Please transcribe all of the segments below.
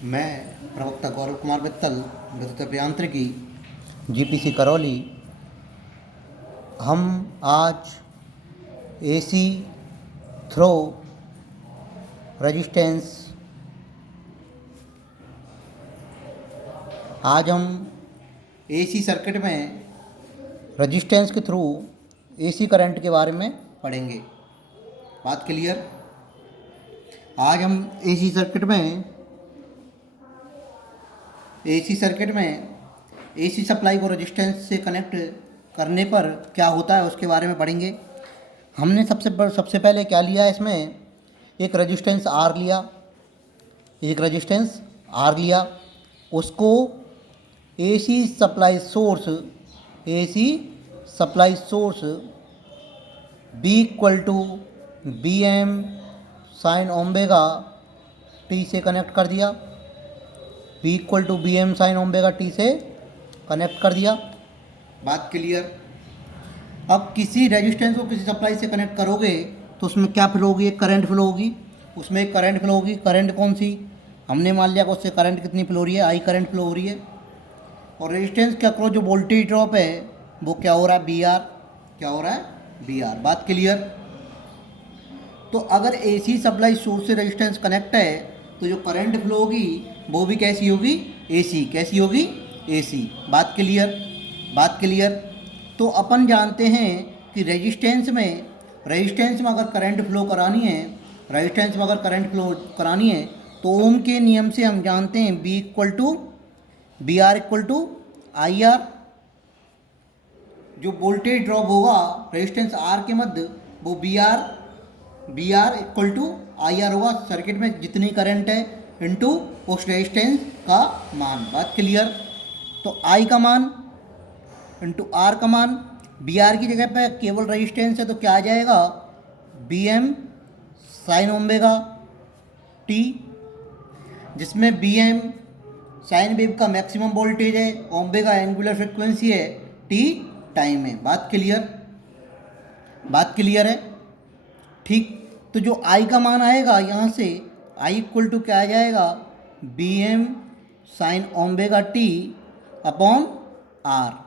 मैं प्रवक्ता गौरव कुमार मित्तल, विद्युत अभियांत्रिकी, जीपीसी करौली। हम आज एसी थ्रो रेजिस्टेंस आज हम एसी सर्किट में रेजिस्टेंस के थ्रू एसी करंट के बारे में पढ़ेंगे। बात क्लियर? आज हम एसी सर्किट में एसी सप्लाई को रेजिस्टेंस से कनेक्ट करने पर क्या होता है उसके बारे में पढ़ेंगे। हमने सबसे पहले क्या लिया है, इसमें एक रेजिस्टेंस आर लिया, उसको AC supply source v equal to B M sine omega t से कनेक्ट कर दिया। V equal to B M sine omega t से कनेक्ट कर दिया। बात क्लियर? अब किसी रेजिस्टेंस को किसी सप्लाई से कनेक्ट करोगे तो उसमें क्या फ्लो होगी? एक करंट फ्लो होगी। उसमें एक करंट फ्लो होगी। करंट कौन सी? हमने मान लिया कि उससे करंट कितनी फ्लो हो रही है, आई करंट फ्लो हो रही है। और रेजिस्टेंस के अक्रॉस जो वोल्टेज ड्रॉप है वो क्या हो रहा है? V r. क्या हो रहा है? V r. बात क्लियर? तो अगर एसी सप्लाई सोर्स से रेजिस्टेंस कनेक्ट है तो जो करंट फ्लो होगी वो भी कैसी होगी? एसी। कैसी होगी? एसी। बात क्लियर? तो अपन जानते हैं कि रेजिस्टेंस में अगर करंट फ्लो करानी है तो ओम के नियम से हम जानते हैं v r equal to i r. जो वोल्टेज ड्रॉप होगा रेजिस्टेंस आर के मध्य वो v r equal to i r होगा। सर्किट में जितनी करंट है इनटू उस रेजिस्टेंस का मान। बात क्लियर? तो आई का मान इनटू आर का मान। बी आर की जगह पे केवल रेजिस्टेंस है तो क्या आ जाएगा? B M sine omega t, जिसमें बी एम साइन वेव का मैक्सिमम वोल्टेज है, ओमेगा एंगुलर फ्रिक्वेंसी है, टी टाइम है। बात क्लियर है? ठीक। तो जो आई का मान आएगा यहाँ से आई इक्वल टू क्या आ जाएगा? B M sine omega T upon R.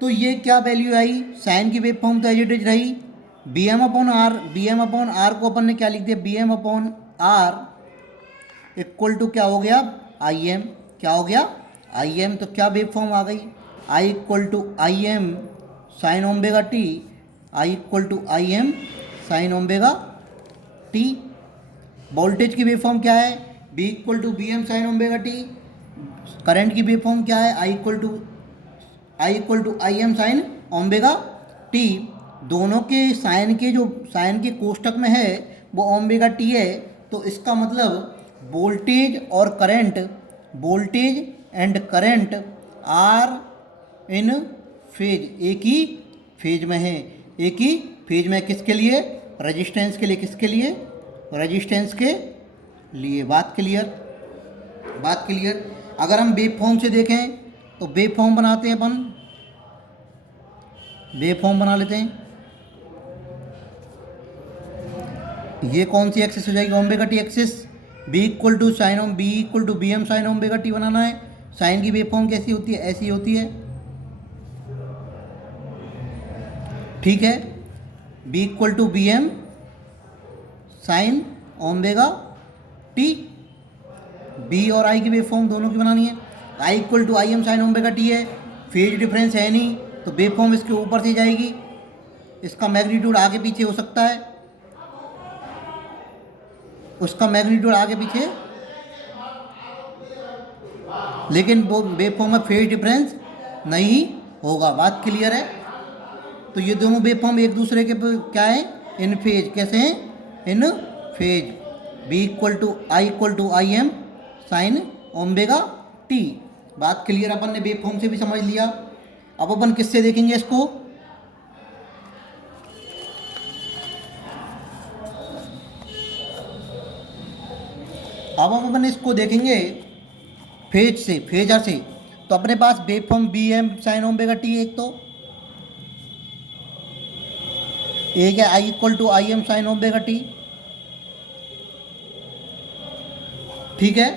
तो ये क्या वैल्यू आई? साइन की वेव फॉर्म तो एज इट इज रही। बी एम अपॉन आर को अपन ने क्या लिख दिया? V M upon R equal to क्या हो गया? I M. क्या हो गया? I M. तो क्या वेव फॉर्म आ गई? I equal to I M sine omega T. I equal to I M sine omega T. Voltage की वेव फॉर्म क्या है? B equal to B M sine omega T. Current की wave form क्या है? I equal to I M sine omega T. दोनों के sign के कोष्टक में है वो ओमेगा टी है। तो इसका मतलब voltage and current are in phase, एक ही फेज में है। किसके लिए? रेजिस्टेंस के लिए। किसके लिए? रेजिस्टेंस के लिए। बात क्लियर? अगर हम वेव फॉर्म से देखें तो वेव फॉर्म बनाते हैं अपन। वेव फॉर्म बना लेते हैं। ये कौन सी एक्सिस हो जाएगी? Omega T axis. V equal to B M sine omega T बनाना है। साइन की वेव फॉर्म कैसी होती है? ऐसी होती है। ठीक है। B equal to B M sine omega T. V और आई की वेव फॉर्म दोनों की बनानी है। I equal to I M sine omega T है। फेज डिफरेंस है नहीं तो वेव फॉर्म इसके ऊपर से जाएगी। इसका मैग्नीट्यूड आगे पीछे हो सकता है, उसका मैग्नीट्यूड आगे पीछे, लेकिन वो वेव फॉर्म में फेज डिफरेंस नहीं होगा। बात क्लियर है? तो ये दोनों वेव फॉर्म एक दूसरे के क्या है? In phase. कैसे हैं? In phase. V equal to I M sine omega T. बात क्लियर? अपन ने वेव फॉर्म से भी समझ लिया। अब अपन किससे देखेंगे इसको? अब अपन इसको देखेंगे फेजर से। तो अपने पास wave form V M sine omega T एक है I equal to I M sine omega T. ठीक है,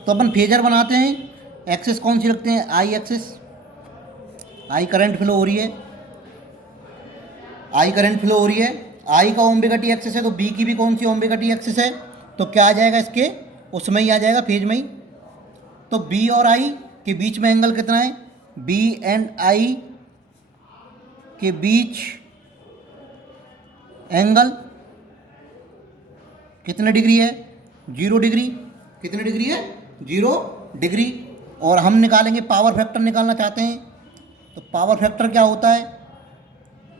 तो अपन फेजर बनाते हैं। एक्सेस कौन सी रखते हैं? आई एक्सेस। आई करंट फ्लो हो रही है, आई करंट फ्लो हो रही है। आई का ओमेगा टी एक्सेस है, तो बी की भी कौन सी ओमेगा टी एक्सेस है? तो क्या आ जाएगा इसके उसमें ही आ जाएगा, फेज में ही। तो बी और आई के बीच में एंगल कितना है? बी एंड आई के बीच एंगल कितने डिग्री है? 0 डिग्री। कितने डिग्री है? 0 डिग्री। और हम निकालेंगे, पावर फैक्टर निकालना चाहते हैं, तो पावर फैक्टर क्या होता है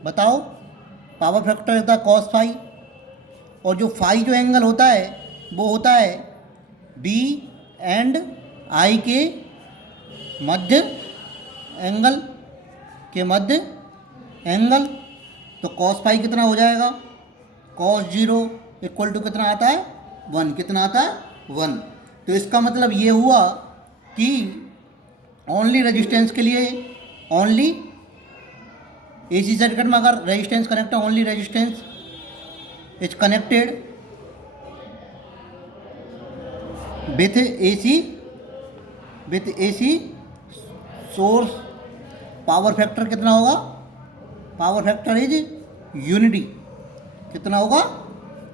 बताओ? पावर फैक्टर होता है कॉस फाई, और जो फाई जो एंगल होता है वो होता है बी एंड आई के मध्य एंगल के मध्य एंगल। तो कॉस फाई कितना हो जाएगा? कॉस 0 इक्वल टू कितना आता है? 1। कितना आता है? 1। तो इसका मतलब ये हुआ कि ओनली रेजिस्टेंस के लिए, ओनली एसी सर्किट में अगर रेजिस्टेंस कनेक्ट है, only resistance is connected with AC source. Power factor कितना होगा? Power factor is unity. कितना होगा?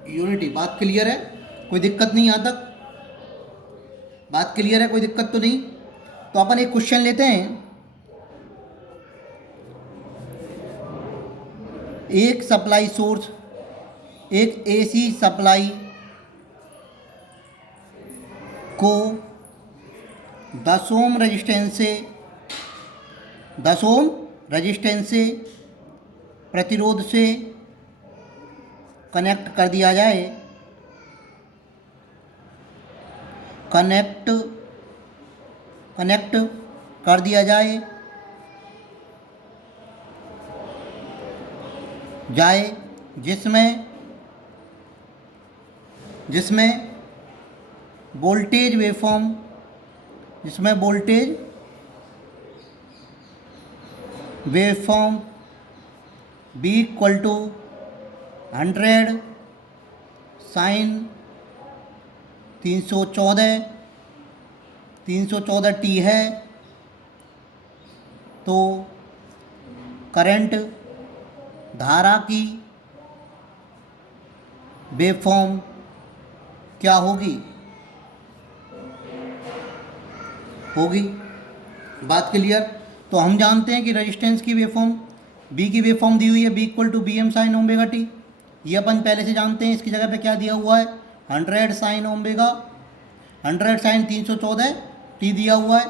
यूनिटी। बात क्लियर है? कोई दिक्कत नहीं यहाँ तक? बात क्लियर है? कोई दिक्कत तो नहीं? तो अपन एक क्वेश्चन लेते हैं। एक सप्लाई सोर्स, एक एसी सप्लाई को 10 ओम रेजिस्टेंस से प्रतिरोध से कनेक्ट कर दिया जाए, कनेक्ट कर दिया जाए जिसमें voltage waveform, v equal to 100 sine 314 t है। तो करंट धारा की वेवफॉर्म क्या होगी? बात क्लियर? तो हम जानते हैं कि रेजिस्टेंस की वेवफॉर्म, बी की वेवफॉर्म दी हुई है, B equal to B M sine omega t. ये अपन पहले से जानते हैं। इसकी जगह पे क्या दिया हुआ है? 100 साइन ओमेगा, 100 साइन 314 टी दिया हुआ है।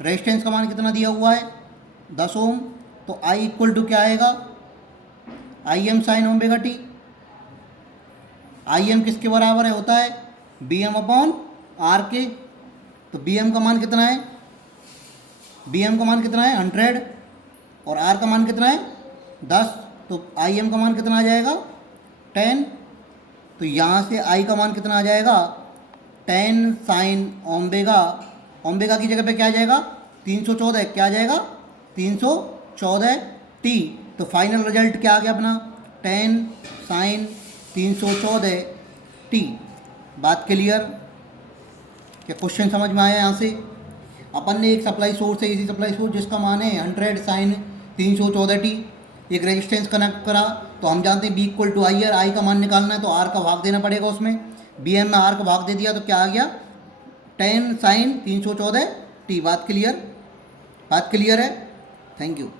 रेजिस्टेंस का मान कितना दिया हुआ है? 10 ओम। तो आई इक्वल टू क्या आएगा? आई M sine omega T. I am किसके बराबर है होता है? बी एम अपॉन आर के। तो बी एम का मान कितना है? 100, और आर का मान कितना है? 10। तो आई एम का मान कितना आ जाएगा? 10। तो यहाँ से आई का मान कितना आ जाएगा? 10 साइन ओमेगा। ओमेगा की जगह पे क्या आ जाएगा? 314। क्या आ जाएगा? 314 टी। तो फाइनल रिजल्ट क्या आ गया अपना? 10 साइन 314 टी। बात क्लियर? क्या क्वेश्चन समझ में आया? यहाँ से अपन ने एक सप्लाई सोर्स है, एसी सप्लाई सोर्स, जिसका मान है 100 साइन 314 टी। एक रेजिस्टेंस कनेक्ट करा, तो हम जानते हैं बी इक्वल टू आई है। आई का मान निकालना है तो आर का भाग देना पड़ेगा उसमें। बी एम में आर का भाग दे दिया तो क्या आ गया? 10 साइन 314 टी। बात क्लियर? बात क्लियर है? Thank you.